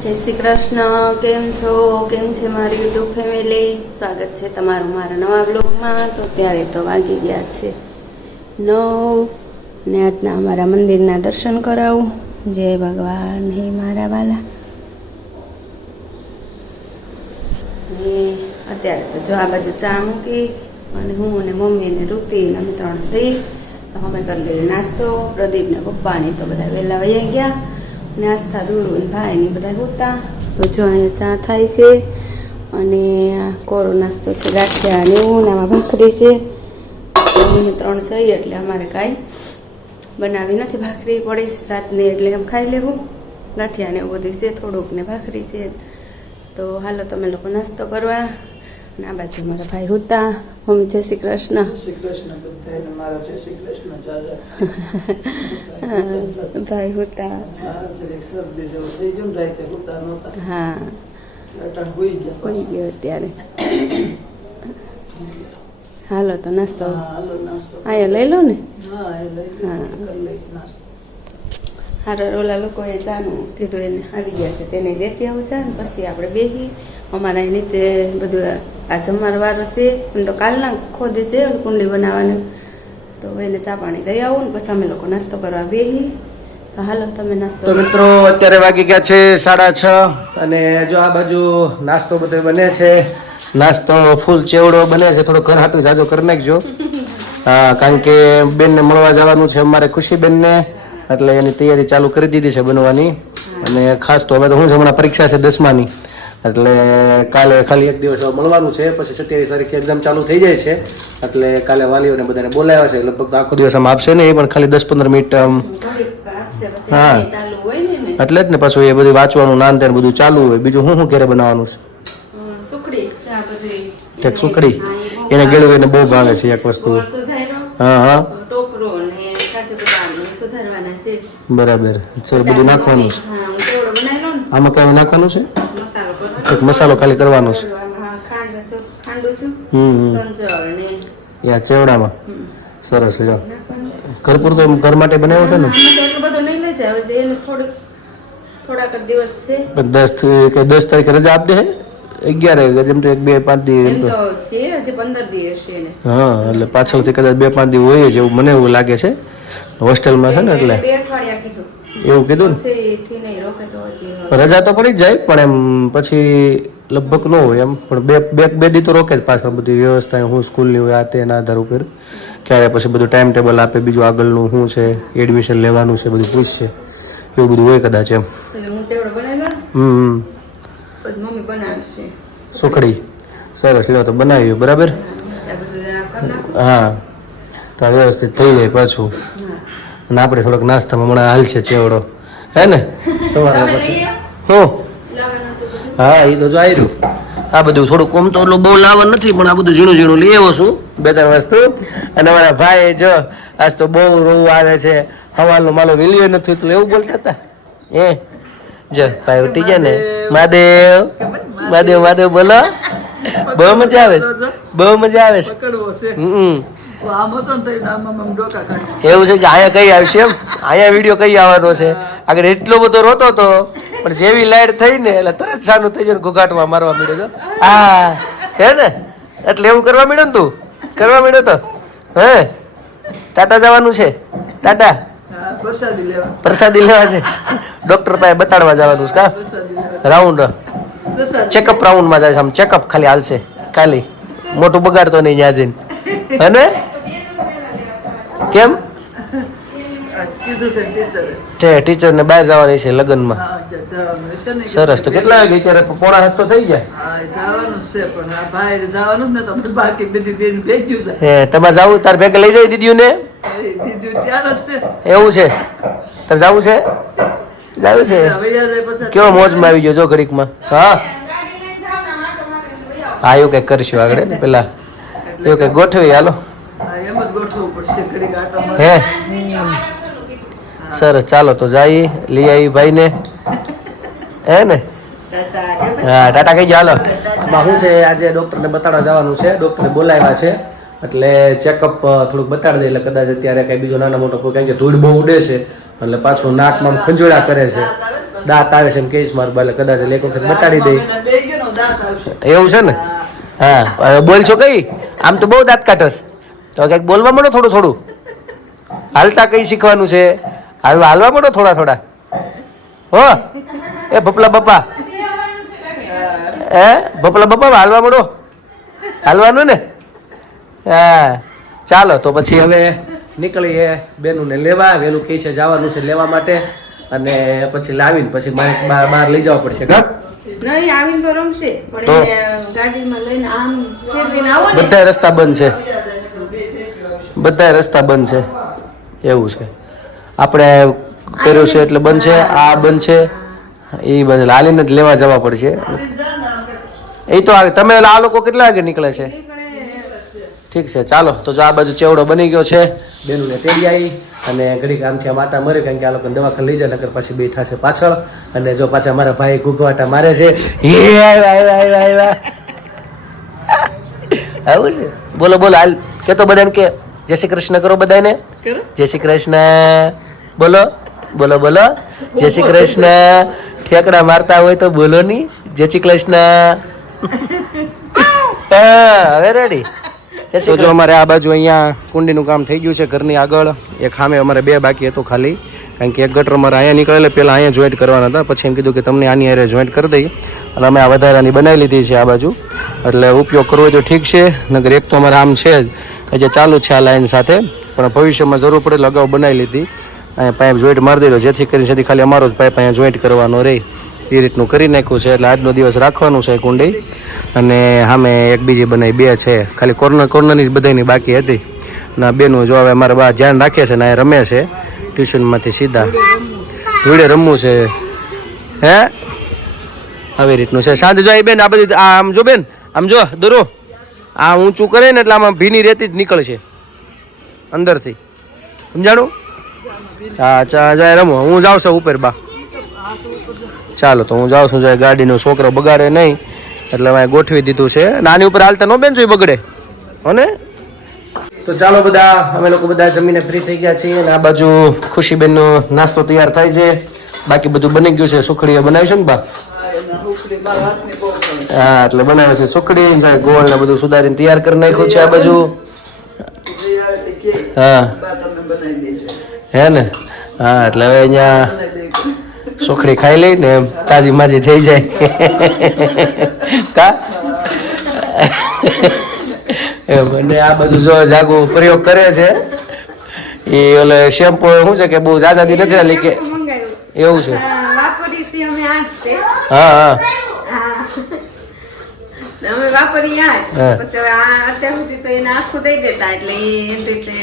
જય શ્રી કૃષ્ણ, કેમ છો? કેમ છે મારી યુટ્યુબ ફેમિલી? સ્વાગત છે તમારું મારા નવા બ્લોગમાં. તો ત્યારે તો વાગી ગયા છે નવ ને આજના અમારા મંદિરના દર્શન કરાવું. જય ભગવાન, હે મારા વાલા. ને અત્યારે તો જો આ બાજુ ચા મૂકી અને હું અને મમ્મી ને રૂતી અમે ત્રણ થઈ તો અમે કરી લઈએ નાસ્તો. પ્રદીપ ને પપ્પાની તો બધા વહેલા વહી ગયા. ને આસ્થા દૂરું ભાઈ ને બધા હોતા. તો જો અહીંયા ચા થાય છે અને કોરો નાસ્તો છે ગાંઠિયા અને ઉનામાં ભાખરી છે. અમે ત્રણ સહી એટલે અમારે કાંઈ બનાવી નથી ભાખરી, પડી રાતને એટલે એમ ખાઈ લેવું. ગાંઠિયા ને એવું બધું છે, થોડુંક ને ભાખરી છે. તો હાલો તમે લોકો નાસ્તો કરવા. આ બાજુ મારા ભાઈ હુતા. મમ્મી જય શ્રી કૃષ્ણ. હા, ભાઈ હુતા. હા ગયું ને હા. અત્યારે. હાલો તો નાસ્તો. હા લઈ લો ને? હા હા. ઓલા લોકોએ ચાનું કીધું એને આવી ગયા છે તેને દેતી આવું ચા ને પછી આપણે બેસી અમારા નીચે બધું આ જમવાનો વારો છે. એમ તો કાલના ખોદે છે કુંડી બનાવવાનું. તો એને ચા પાણી દઈ આવું ને પછી અમે લોકો નાસ્તો કરવા બેહી. તો હાલો તમે નાસ્તો તો મિત્રો અત્યારે વાગી ગયા છે સાડા છ અને જો આ બાજુ નાસ્તો બધો બને છે નાસ્તો ફૂલ ચેવડો બને છે. થોડો ઘર હાટું જાજો કરી નાખજો. હા કારણ કે બેનને મળવા જવાનું છે અમારે ખુશીબેનને. એટલે એની તૈયારી ચાલુ કરી દીધી છે બનવાની. અને ખાસ તો હવે તો શું છે હમણાં પરીક્ષા છે દસમાની. એટલે કાલે ખાલી એક દિવસ મળવાનું છે પછી સત્યાવીસ તારીખે એક્ઝામ ચાલુ થઈ જાય છે. એટલે કાલે વાલીઓને બધાને બોલાવ્યા છે લગભગ આખો દિવસ આમ આપશે નહીં પણ ખાલી દસ પંદર મિનિટ હા. એટલે જ ને પાછું એ બધું વાંચવાનું નાન તેને બધું ચાલુ હોય. બીજું શું શું ઘેરે બનાવવાનું છે? ઠેક સુખડી. હા, એને ભાવે. ગેળું એને બહુ ભાવે છે એક વસ્તુ. હા હા. છે બરાબર. સર બધું નાખવાનું છે? હા હું આમાં કઈ નાખવાનું છે? ઠીક, મસાલો ખાલી કરવાનો છે. યા ચેવડામાં? સરસ લ્યો. નાખવાનું. ઘર પૂરતો એમ ઘર માટે બનાવ્યો છે ને? તો દસ થી- કે દસ તારીખે રજા આપી દે અગિયાર જેમ તો એક બે પાંચ દી એમ તો. તો હા એટલે પાછળથી કદાચ બે પાંચ દી હોય જ એવું મને એવું લાગે છે. હોસ્ટેલમાં છે ને એટલે? એવું કીધું ને? રજા તો પડી જાય પણ એમ પછી લગભગ ન હોય એમ. પણ બે બે બે દી તો રોકે જ પાછળ બધી વ્યવસ્થા હું સ્કૂલની હોય આ તેના આધાર ઉપર. ક્યારે પછી બધું ટાઈમ ટેબલ આપે બીજું આગળનું શું છે એડમિશન લેવાનું છે બધું પૂછશે એવું બધું હોય કદાચ એમ. હમ સુખડી. સરસ લ્યો તો બનાવ્યું બરાબર? હા. તો વ્યવસ્થિત થઈ જાય પાછું. ના અને આપણે થોડોક નાસ્તામાં હમણાં હાલ છે ચેવડો. હે ને? સવારે પછી. હું. હા એ તો જો આવ્યું આ બધું થોડું કોમ તો એટલું બહુ લાવવા નથી પણ આ બધું ઝીણું ઝીણું લઈ આવો છું બે ત્રણ વસ્તુ. અને મારા ભાઈ જો આજ તો બહુ રોવું આવે છે હવાનો માલો વિલિયો નથી તો એવું બોલતા હતા? એ જો ભાઈ ઉઠી ગયા ને. મહાદેવ મહાદેવ મહાદેવ બોલો. બહુ મજા આવે છે. બહુ મજા આવે છે. છે. હમ. ને એવું છે કે અહીંયા કઈ આવશે એમ? અહીંયા વીડિયો કઈ આવવાનો છે? આગળ એટલો બધો રોતો હતો પણ જેવી લાઈટ થઈ ને એટલે તરત સાનું થઈ ગયું ઘોઘાટમાં મારવા મળ્યો તો. હા હે ને? એટલે એવું કરવા માંડ્યો ને તું? કરવા મળ્યો તો? હે? ટાટા જવાનું છે? ટાટા? પ્રસાદી લેવા. છે? ડોક્ટર પાસે બતાડવા જવાનું છે કા? રાઉન્ડ. ચેકઅપ રાઉન્ડમાં જાય છે આમ. ચેકઅપ ખાલી હાલશે. ખાલી મોટું બગાડતો નહીં ત્યાં જઈને હે કેમ? છે બહાર જવાની લગ્નમાં. હા કે જવાનું છે ને કે સરસ તો કેટલા વાગે અત્યારે પોણા હાથ તો થઈ ગયા હા એ જવાનું જ છે પણ આ ભાઈ જવાનું જ ને તો આપણે બાકી બધી બેન ભેગ્યું છે. હે તમારે જવું તાર ભેગે લઈ જાય દીધું ને એ દીધું ત્યાં જ છે એવું છે? તાર જવું છે? જવું છે? કેવો મોજમાં આવી ગયો જો ઘડીકમાં? હા? હા એવું કંઈક કરશું આગળ પેલા. એવું કંઈક ગોઠવી હાલો. હા. હે. સરસ ચાલો તો જઈએ લઈ આવી ભાઈને. હે ને? કે ભાઈ? હા ટાટા કહી હાલો. આમાં શું છે આજે ડૉક્ટરને બતાડવા જવાનું છે. ડૉક્ટરને બોલાવ્યા છે. એટલે ચેકઅપ થોડુંક બતાડી દે એટલે કદાચ અત્યારે કંઈ બીજો નાનો મોટો કોઈ કારણ કે ધૂળ બહુ ઉડે છે. એટલે પાછું નાકમાં ખંજોળા કરે છે. દાંત આવે છે? એમ કહીશ મારું એટલે કદાચ એક વખત બતાડી ગયો ને આવશે. એવું છે ને? હા હવે બોલ છો કઈ? આમ તો બહુ દાંત કાઢસ તો કંઈક બોલવા માંડો થોડું થોડું. હાલતા કઈ શીખવાનું છે? હાલવા હાલવા માંડો થોડા થોડા. હો એ ભપલા બપ્પા હે ભપલા બપ્પા હાલવા માંડો હાલવાનું ને? હા ચાલો તો પછી હવે નીકળીએ બેનુંને લેવા. વહેલું કહે છે જવાનું છે લેવા માટે. અને પછી લાવીને પછી મારે બહાર બહાર લઈ જવા પડશે. કા નહીં આવીને તો રમશે. પણ ગાડીમાં લઈને આમ ફેરવીને આવો બધા રસ્તા બંધ છે. બધા રસ્તા બંધ છે. એવું છે. આપણે કર્યું છે એટલે બંધ છે, આ બંધ છે, એ બંધ. હાલીને જ લેવા જવા પડશે. એ તો તમે આ લોકો કેટલા વાગે નીકળે છે? ઠીક છે, ચાલો. તો આ બાજુ ચેવડો બની ગયો છે. બેનુને તેડી આવી અને ઘડીક આમથી આમ આટા મરે કારણ કે આ લોકોને દવાખાને લઈ જાય, નકર પછી બે થશે પાછળ. અને જો પાછા મારા ભાઈ ઘૂઘવાટા મારે છે. આવું છે. બોલો બોલો, હાલ. કે તો બધાને કે જય શ્રી કૃષ્ણ કરો બધાને જય શ્રી કૃષ્ણ. બોલો બોલો બોલો. જય શ્રી કૃષ્ણ. ઠેકડા મારતા હોય તો બોલો ની જય શ્રી કૃષ્ણ. હવે રેડી તો જો અમારે આ બાજુ અહીંયા કુંડીનું કામ થઈ ગયું છે ઘરની આગળ. એક સામે અમારે બે બાકી હતું ખાલી. કારણ કે એક ગટર અમારે અહીંયા નીકળેલે પહેલાં અહીંયા જોઈન્ટ કરવાના હતા. પછી એમ કીધું કે તમને આની અરે જોઈન્ટ કરી દઈ. અને અમે આ વધારાની બનાવી લીધી છે આ બાજુ. એટલે ઉપયોગ કરવો તો ઠીક છે નગર એક તો અમારે આમ છે જ. એ જે ચાલુ છે આ લાઇન સાથે પણ ભવિષ્યમાં જરૂર પડે અગાઉ બનાવી લીધી. અહીંયા પાઇપ જોઈન્ટ મારી દીધો જેથી કરીને જેથી ખાલી અમારો જ પાઇપ અહીંયા જોઈન્ટ કરવાનો રહે. એ રીતનું કરી નાખ્યું છે એટલે આજનો દિવસ રાખવાનું છે કુંડી અને સામે એક બીજી બનાવી બે છે ખાલી કોર્નર કોર્નરની જ બધાની બાકી હતી. ના બેનું જો હવે મારા બા ધ્યાન રાખે છે ને અહીંયા રમે છે ટ્યુશનમાંથી સીધા. જોડે રમવું છે. હે? આવી રીતનું છે. સાંજે જો એ બેન, આ બધી આમ જો બેન, આમ જો, દોરો. આ ઊંચું કરે ને એટલે આમાં ભીની રેતી જ નીકળશે. અંદરથી. સમજાણું? હા, ચા જાય રમો. હું જાઉં છું ઉપર, બા. ચાલો તો હું જાઉં છું, જાય ગાડીનો છોકરો બગાડે નહીં. એટલે અમે ગોઠવી દીધું છે. નાની ઉપર હાલતા નો બેન જોઈ બગડે. હોને તો ચાલો બધા, અમે લોકો બધા જમીને ફ્રી થઈ ગયા છીએ અને આ બાજુ ખુશીબેનનો નાસ્તો તૈયાર થાય છે. બાકી બધું બની ગયું છે. સુખડીઓ બનાવીશું ને, બા? હા એટલે બનાવે છે સુખડી ગોળ ને બધું સુધારીને તૈયાર કરી નાખ્યું છે આ બાજુ. હા. હે ને? હા એટલે હવે અહીંયા સુખડી ખાઈ લઈ ને એમ તાજી માજી થઈ જાય. કા? અને આ બધું જો જાગુ પ્રયોગ કરે છે એ ઓલે શેમ્પુ શું છે કે બહુ જાજાદી નથી કે એવું છે વાપરી છે અમે આ જ છે હા હા. અમે વાપરી આ પછી હવે આ અત્યાર સુધી તો એને આખું દઈ દેતા એટલે એ રીતે.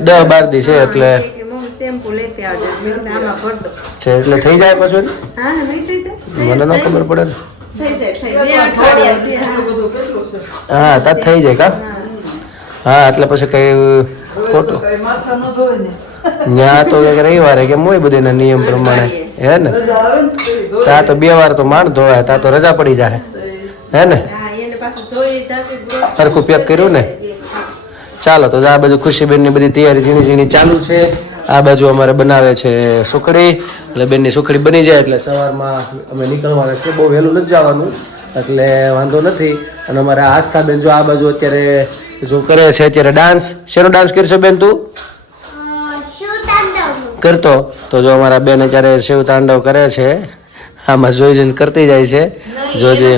દસ બાર દી છે એટલે કે મમ્મી શેમ્પુ લેતી આવજો. મેં કીધું આમાં ભર દો છે એટલે થઈ જાય પછી હા નહીં થઈ જાય. મને ન ખબર પડે ને. થઈ જાય થઈ જાય. બે અઠવાડિયા છે હા. હા થઈ જાય કા? હા. એટલે પછી કઈ ખોટું. ત્યાં તો કંઈક રવિવારે કેમ હોય બધાના નિયમ પ્રમાણે. હે ને? તો ત્યાં તો બે વાર તો માંડ ધોવાય ત્યાં તો રજા પડી જાય હે ને? હા એને પાછું જોઈ જાતે બ્રશ હરખું પેક કર્યું ને? ચાલો તો આ બાજુ ખુશીબેનની બધી તૈયારી ઝીણી ઝીણી ચાલુ છે. આ બાજુ અમારે બનાવે છે સુખડી. એટલે બેનની સુખડી બની જાય એટલે સવારમાં અમે નીકળવાના છે બહુ વહેલું નથી જવાનું એટલે વાંધો નથી. અને અમારા આસ્થાબેન જો આ બાજુ અત્યારે જો કરે છે અત્યારે ડાન્સ શેનો ડાન્સ કરશો બેન તું? કરતો તો જો અમારા બેન અત્યારે શિવ તાંડવ કરે છે આમાં જોઈ જોઈને કરતી જાય છે. જોજે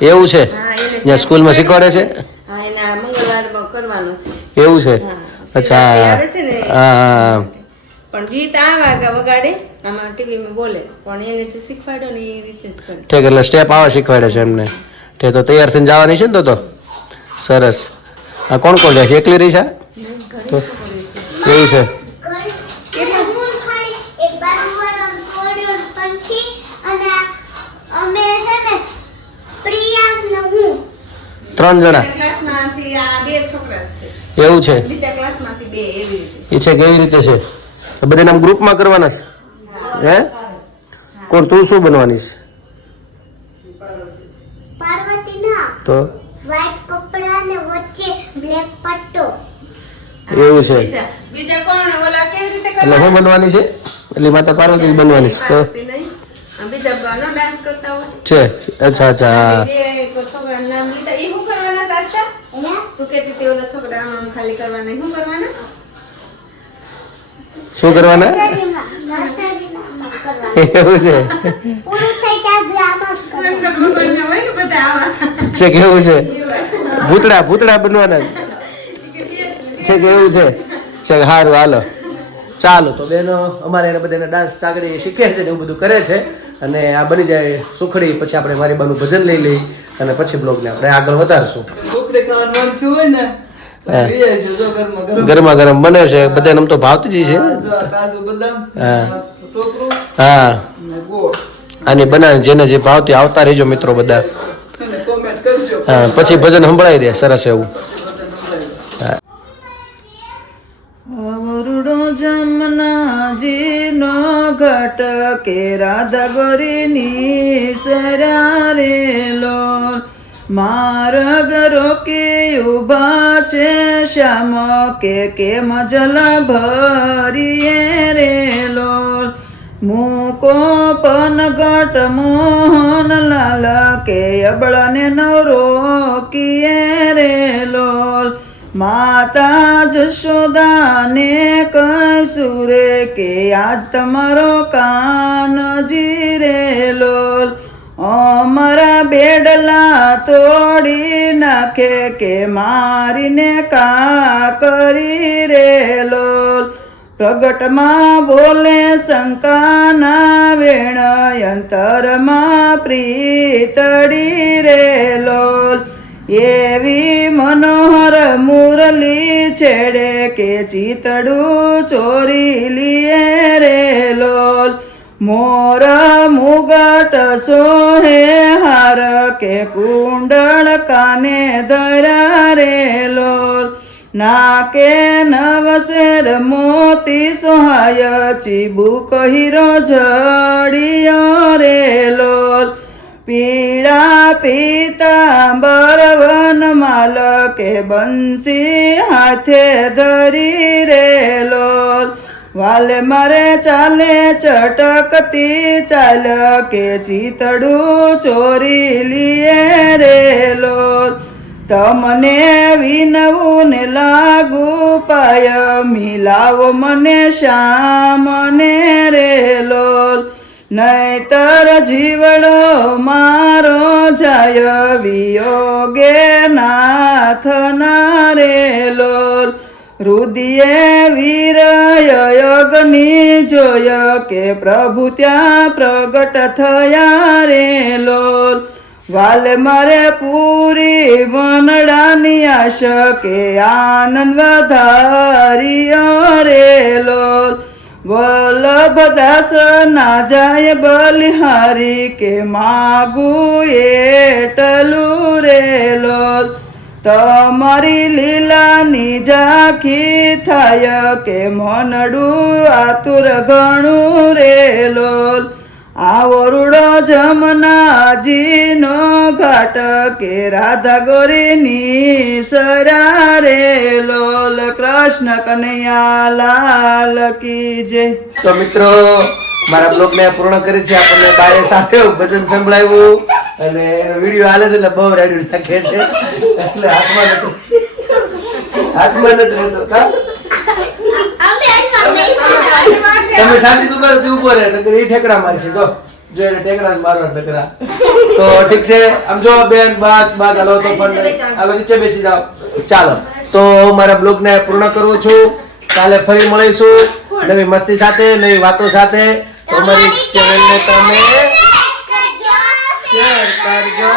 એવું છે? જ્યાં ત્યાં સ્કૂલમાં શીખવાડે છે? એવું છે? અચ્છા હા પણ ગીત આ વાગા વગાડે આમાં ટીવીમાં બોલે. પણ એને જે શીખવાડ્યો ને એ રીતે જ કરે. ઠીક એટલે સ્ટેપ આવા શીખવાડે છે એમને. તે તો તૈયાર થઈને જવાની છે ને તો તો? સરસ. આ કોણ કોણ છે? એકલી રહી છે? તો એવું છે? ત્રણ જણા. ક્લાસમાંથી આ બે છોકરા જ છે. એવું છે? બીજા ક્લાસમાંથી બે એવી રીતે. એ છે કેવી રીતે છે? તો બધા નામ ગ્રુપમાં કરવાના છે? હે. કોણ તું શું બનવાની છે? તો? વ્હાઈટ કપડા ને વચ્ચે બ્લેક પટ્ટો. એવું છે. બીજા બીજા કોણ ઓલા કેવી રીતે એટલે કરવા શું બનવાની છે? એટલે માતા પાર્વતી બનવાની છે. તો? પાર્વતી નહીં. આ બીજા ડાન્સ કરતા હોય. છે. અચ્છા અચ્છા હા બે છોકરાના નામ લીધા એ શું કરવાના સાચા તું કહેતી હતી ઓલા છોકરા નામ ખાલી કરવાના? શું કરવાના? શું કરવાના. એવું છે. છે કેવું છે? ભૂતડા ભૂતડા બનવાના છે. કે એવું છે? છે કે સારું હાલો. ચાલો તો બેનો અમારે એને બધાને ડાન્સ સાગડી શીખે છે ને એવું બધું કરે છે. અને આ બની જાય સુખડી પછી આપણે મારી બાનું ભજન લઈ લઈ અને પછી બ્લોગને આપણે આગળ વધારશું. સુખડી ખાવાનું થયું હોય ને ગરમ. ગરમા. બને છે બધાને આમ તો ભાવતી જ છે. હા, જો આ કાજુ બદામ હા. આ ટોપરું હા. અને ગોળ. આની બનાવી જેને જે ભાવતી આવતા રહેજો મિત્રો બધા. અને કોમેન્ટ કરજો. હા, પછી ભજન સંભળાવી દે સરસ એવું. જમનાજીનો ઘટ કે રાધા ગોરીની સરારેલો માર્ગ રોકી ઊભા છે શ્યામ કે કેમ જલ ભરીએ રેલો મૂકો પનગટ મોહન લાલ કે અબળને નવરો કિએ રેલો માતા જશોદાને કહીશું રે કે આજ તમારો કાન જીરેલો અમારા બેડલા તોડી નાખે કે મારીને કા કરી રેલો પ્રગટમાં બોલે શંકાના વેણ, અંતરમાં પ્રીતડી રેલો એવી મનોહર મુરલી છેડે કે ચિતડું ચોરી લીએ રેલો મોર મુગટ સોહે હાર કે કુંડળ કાને ધરા રેલો નાકે નવસેર મોતી સોહાય ચીબુક હીરો જડિયો રેલો પીળા પીતાંબર વનમાલ કે બંસી હાથે ધરી રેલો વાલે મારે ચાલે, ચટકતી ચાલ, કે ચિતડું ચોરી લીએ રેલો તમને વિનવું ને લાગુ પાય, મિલાવો મને શ્યામને રેલો નહીતર જીવડો મારો જાય, વિયોગે નાથ ના રેલો રુદિયે વીરયગ્નિ જોય કે પ્રભુ ત્યાં પ્રગટ થયા રેલો વાલ મારે પૂરી વનડાની આશ કે આનંદ વધારિયો રેલો વલ્લભદાસ ના જાય બલિહારી કે માગું એટલું રેલો તમારી લીલાની ઝાંખી થાય કે મનડું આતુર ઘણું રેલો આવરુડો જમનાજીનો ઘાટ કે રાધા ગોરીની સરારે લોલ. કૃષ્ણ કનૈયા લાલ કી જય. તો મિત્રો મારા બ્લોગ ને પૂર્ણ કરી છે. આપણને બારે સાથે ભજન સંભળાવ્યું. અને વીડિયો હાલે છે એટલે બહુ રેડી નાખે છે. એટલે હાથમાં નથી. હાથમાં નથી રહેતો. કા? તમે શાંતિ તું કરો તું ઊભો રહે નકર એ ઠેકડા મારશે. જો જો એને ઠેકડા મારવા ઠેકડા. તો ઠીક છે. આમ જો બેન બસ બસ હાલો તો પણ હાલો નીચે બેસી જાઓ. ચાલો. તો મારા બ્લોગ ને પૂર્ણ કરું છું. કાલે ફરી મળીશું. નવી મસ્તી સાથે નવી વાતો સાથે. તો અમારી ચેનલ ને તમે શેર કરજો.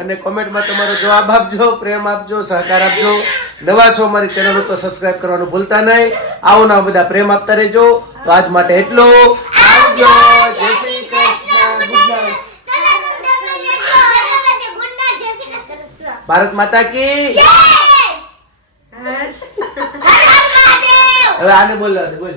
અને કોમેન્ટમાં તમારો જવાબ આપજો પ્રેમ આપજો સહકાર આપજો. નવા છો અમારી ચેનલ તો સબસ્ક્રાઇબ કરવાનું ભૂલતા નહીં. આવો ના બધા પ્રેમ આપતા રહેજો. તો આજ માટે એટલું. આવજો. જય શ્રી કૃષ્ણ. ભારત માતા કી. હવે આને બોલ બોલ.